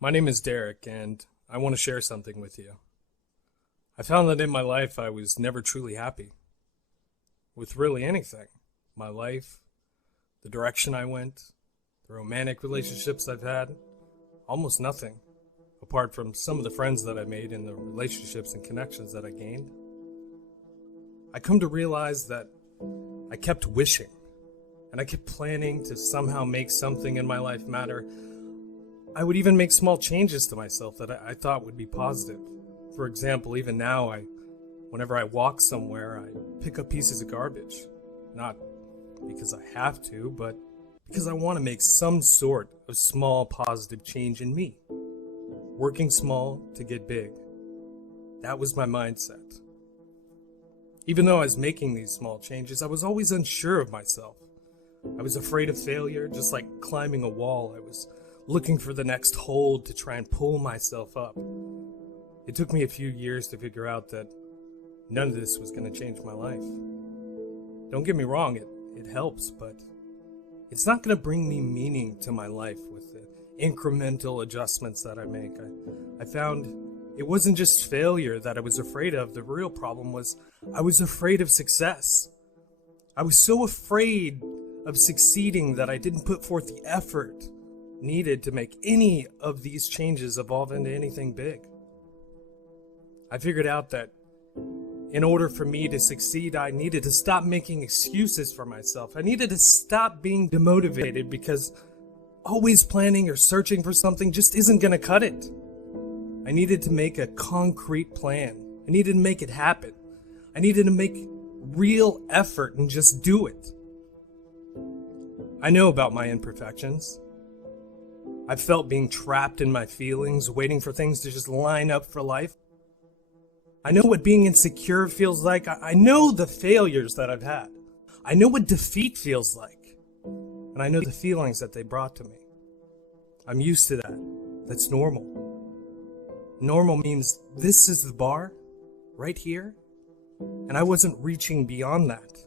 My name is Derek, and I want to share something with you. I found that in my life I was never truly happy with really anything. My life, the direction I went, the romantic relationships I've had, almost nothing, apart from some of the friends that I made and the relationships and connections that I gained. I come to realize that I kept wishing, and I kept planning to somehow make something in my life matter. I would even make small changes to myself that I thought would be positive. For example, even now, whenever I walk somewhere, I pick up pieces of garbage. Not because I have to, but because I want to make some sort of small positive change in me. Working small to get big. That was my mindset. Even though I was making these small changes, I was always unsure of myself. I was afraid of failure, just like climbing a wall. I was looking for the next hold to try and pull myself up. It took me a few years to figure out that none of this was going to change my life. Don't get me wrong, it helps, but it's not going to bring me meaning to my life with the incremental adjustments that I make. I found it wasn't just failure that I was afraid of. The real problem was I was afraid of success. I was so afraid of succeeding that I didn't put forth the effort needed to make any of these changes evolve into anything big. I figured out that in order for me to succeed, I needed to stop making excuses for myself. I needed to stop being demotivated because always planning or searching for something just isn't going to cut it. I needed to make a concrete plan. I needed to make it happen. I needed to make real effort and just do it. I know about my imperfections. I felt being trapped in my feelings, waiting for things to just line up for life. I know what being insecure feels like. I know the failures that I've had. I know what defeat feels like. And I know the feelings that they brought to me. I'm used to that. That's normal. Normal means this is the bar, right here, and I wasn't reaching beyond that.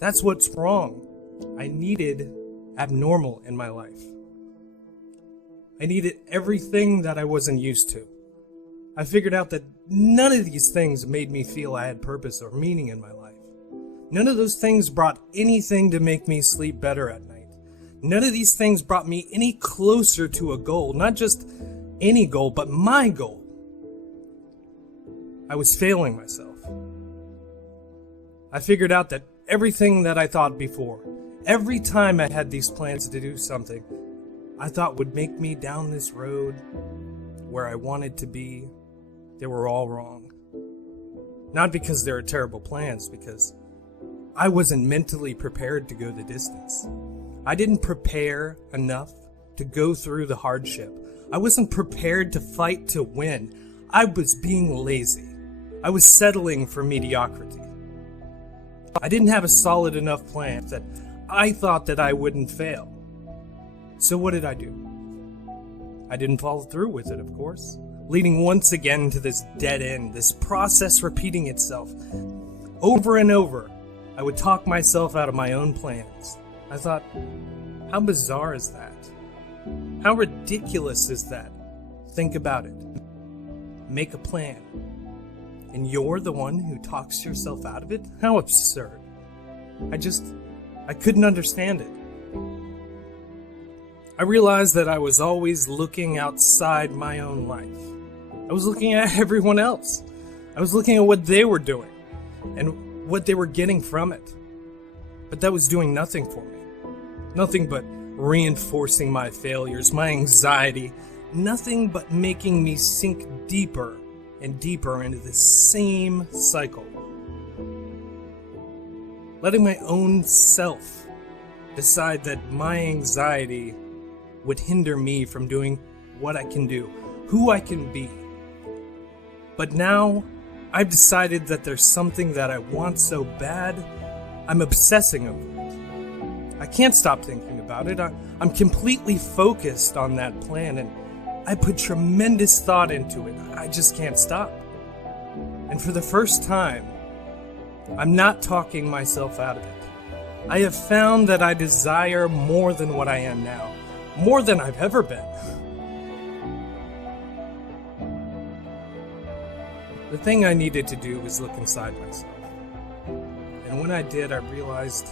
That's what's wrong. I needed abnormal in my life. I needed everything that I wasn't used to. I figured out that none of these things made me feel I had purpose or meaning in my life. None of those things brought anything to make me sleep better at night. None of these things brought me any closer to a goal, not just any goal, but my goal. I was failing myself. I figured out that everything that I thought before, every time I had these plans to do something, I thought would make me down this road where I wanted to be, they were all wrong. Not because they were terrible plans, because I wasn't mentally prepared to go the distance. I didn't prepare enough to go through the hardship. I wasn't prepared to fight to win. I was being lazy. I was settling for mediocrity. I didn't have a solid enough plan that I thought that I wouldn't fail. So what did I do? I didn't follow through with it, of course, leading once again to this dead end, this process repeating itself. Over and over, I would talk myself out of my own plans. I thought, how bizarre is that? How ridiculous is that? Think about it. Make a plan. And you're the one who talks yourself out of it? How absurd. I couldn't understand it. I realized that I was always looking outside my own life. I was looking at everyone else. I was looking at what they were doing and what they were getting from it. But that was doing nothing for me. Nothing but reinforcing my failures, my anxiety. Nothing but making me sink deeper and deeper into the same cycle. Letting my own self decide that my anxiety would hinder me from doing what I can do, who I can be. But now, I've decided that there's something that I want so bad, I'm obsessing over it. I can't stop thinking about it. I'm completely focused on that plan, and I put tremendous thought into it. I just can't stop. And for the first time, I'm not talking myself out of it. I have found that I desire more than what I am now. More than I've ever been. The thing I needed to do was look inside myself. And when I did, I realized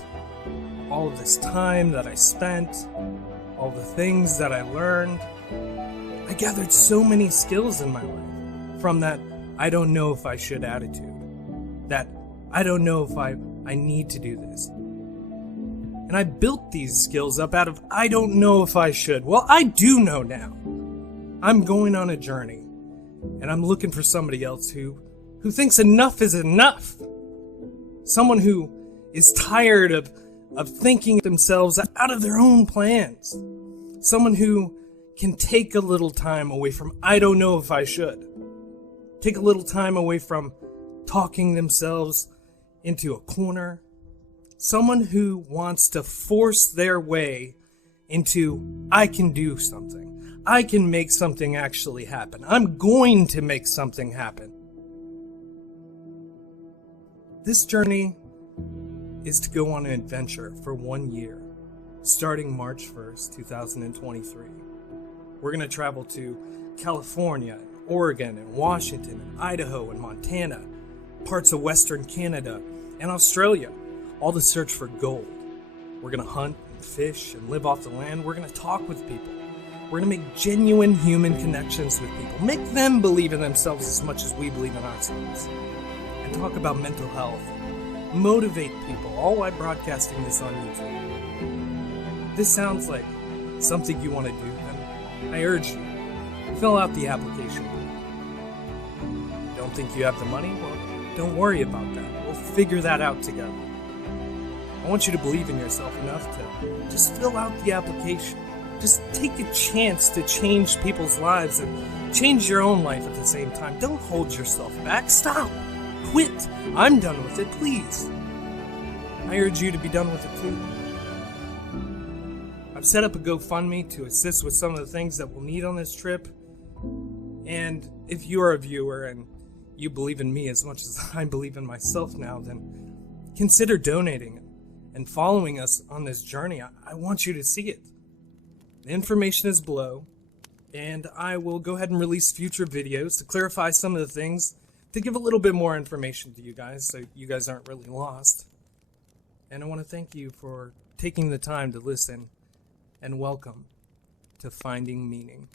all of this time that I spent, all the things that I learned, I gathered so many skills in my life from that I don't know if I should attitude, that I don't know if I need to do this. And I built these skills up out of I don't know if I should. Well, I do know now. I'm going on a journey, and I'm looking for somebody else who thinks enough is enough. Someone who is tired of thinking themselves out of their own plans. Someone who can take a little time away from I don't know if I should. Take a little time away from talking themselves into a corner. Someone who wants to force their way into I can do something. I can make something actually happen. I'm going to make something happen. This journey is to go on an adventure for 1 year, starting March 1st, 2023. We're going to travel to California, Oregon, and Washington, and Idaho, and Montana, parts of Western Canada, and Australia, all to search for gold. We're going to hunt and fish and live off the land. We're going to talk with people. We're going to make genuine human connections with people. Make them believe in themselves as much as we believe in ourselves. And talk about mental health. Motivate people, all while broadcasting this on YouTube. This sounds like something you want to do, then I urge you, fill out the application. Don't think you have the money? Well, don't worry about that. We'll figure that out together. I want you to believe in yourself enough to just fill out the application. Just take a chance to change people's lives and change your own life at the same time. Don't hold yourself back. Stop. Quit. I'm done with it, please. I urge you to be done with it too. I've set up a GoFundMe to assist with some of the things that we'll need on this trip. And if you're a viewer and you believe in me as much as I believe in myself now, then consider donating and following us on this journey. I want you to see it. The information is below, and I will go ahead and release future videos to clarify some of the things, to give a little bit more information to you guys so you guys aren't really lost. And I want to thank you for taking the time to listen, and welcome to Finding Meaning.